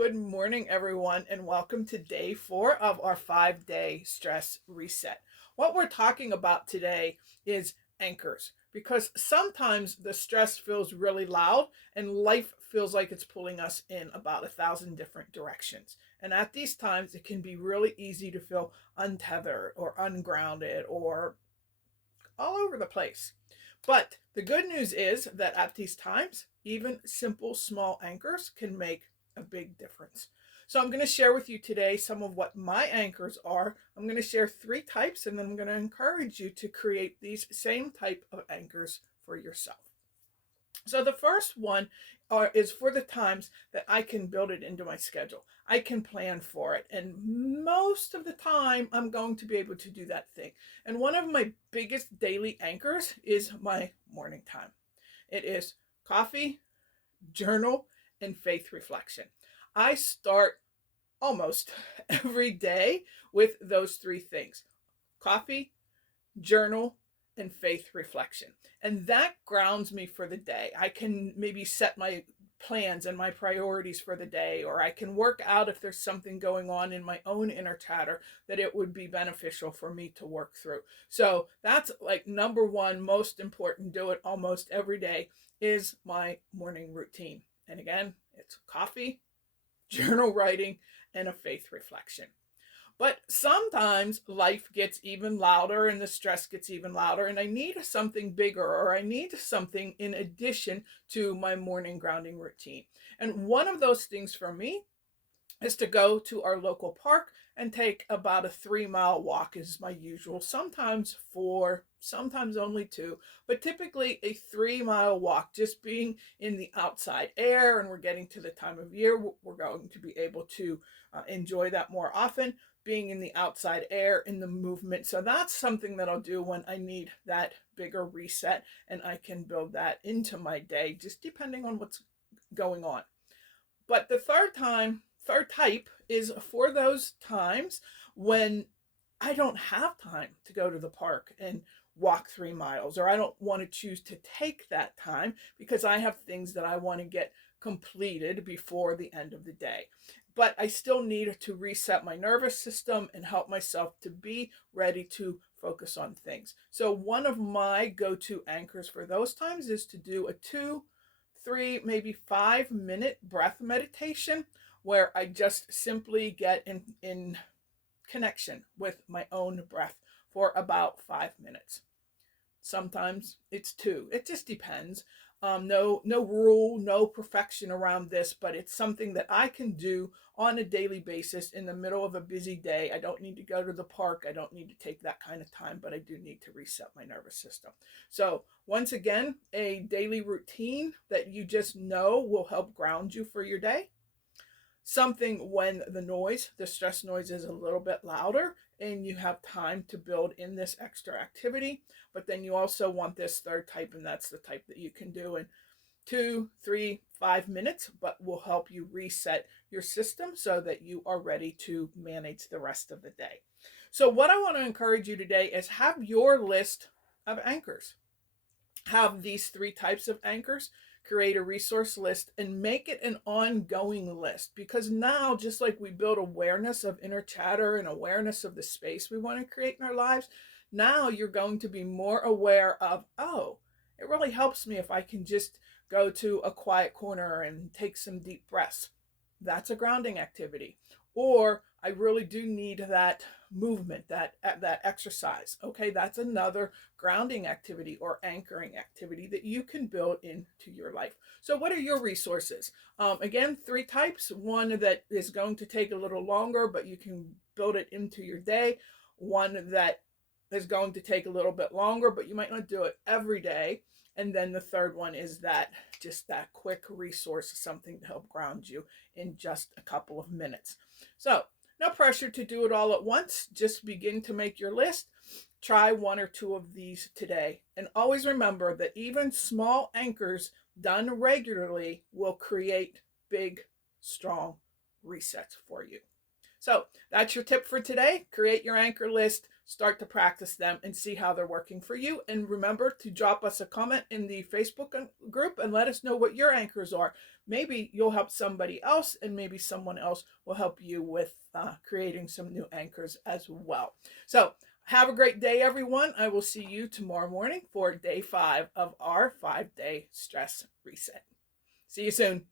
Good morning, everyone, and welcome to day 4 of our 5-day stress reset. What we're talking about today is anchors because sometimes the stress feels really loud and life feels like it's pulling us in about 1,000 different directions. And at these times, it can be really easy to feel untethered or ungrounded or all over the place. But the good news is that at these times, even simple small anchors can make a big difference. So I'm going to share with you today some of what my anchors are. I'm going to share 3 types, and then I'm going to encourage you to create these same type of anchors for yourself. So the first one is for the times that I can build it into my schedule. I can plan for it. And most of the time, I'm going to be able to do that thing. And one of my biggest daily anchors is my morning time. It is coffee, journal, and faith reflection. I start almost every day with those 3 things: coffee, journal, and faith reflection. And that grounds me for the day. I can maybe set my plans and my priorities for the day, or I can work out if there's something going on in my own inner chatter that it would be beneficial for me to work through. So that's like number one, most important, do it almost every day, is my morning routine. And again, it's coffee, journal writing, and a faith reflection. But sometimes life gets even louder and the stress gets even louder, and I need something bigger, or I need something in addition to my morning grounding routine. And one of those things for me is to go to our local park and take about a 3-mile walk is my usual, sometimes 4, sometimes only 2, but typically a 3-mile walk, just being in the outside air. And we're getting to the time of year we're going to be able to enjoy that more often, being in the outside air, in the movement. So that's something that I'll do when I need that bigger reset, and I can build that into my day just depending on what's going on. But the third type is for those times when I don't have time to go to the park and walk 3 miles, or I don't want to choose to take that time because I have things that I want to get completed before the end of the day. But I still need to reset my nervous system and help myself to be ready to focus on things. So, one of my go to anchors for those times is to do a 2, 3, maybe 5 minute breath meditation where I just simply get in connection with my own breath for about 5 minutes. Sometimes it's 2. It just depends. No rule, no perfection around this, but it's something that I can do on a daily basis in the middle of a busy day. I don't need to go to the park. I don't need to take that kind of time, but I do need to reset my nervous system. So, once again, a daily routine that you just know will help ground you for your day. Something when the stress noise is a little bit louder and you have time to build in this extra activity. But then you also want this third type, and that's the type that you can do in 2, 3, 5 minutes, but will help you reset your system so that you are ready to manage the rest of the day. So, what I want to encourage you today is have your list of anchors. Have these 3 types of anchors, create a resource list, and make it an ongoing list. Because now, just like we build awareness of inner chatter and awareness of the space we want to create in our lives, now you're going to be more aware of, oh, it really helps me if I can just go to a quiet corner and take some deep breaths. That's a grounding activity. Or I really do need that movement, that exercise. Okay, that's another grounding activity or anchoring activity that you can build into your life. So, what are your resources? Again, 3 types: one that is going to take a little longer, but you can build it into your day; one that is going to take a little bit longer, but you might not do it every day; and then the third one is that just that quick resource, something to help ground you in just a couple of minutes. So, no pressure to do it all at once. Just begin to make your list. Try 1 or 2 of these today. And always remember that even small anchors done regularly will create big, strong resets for you. So that's your tip for today. Create your anchor list, start to practice them, and see how they're working for you. And remember to drop us a comment in the Facebook group and let us know what your anchors are. Maybe you'll help somebody else, and maybe someone else will help you with creating some new anchors as well. So have a great day, everyone. I will see you tomorrow morning for day 5 of our 5-day stress reset. See you soon.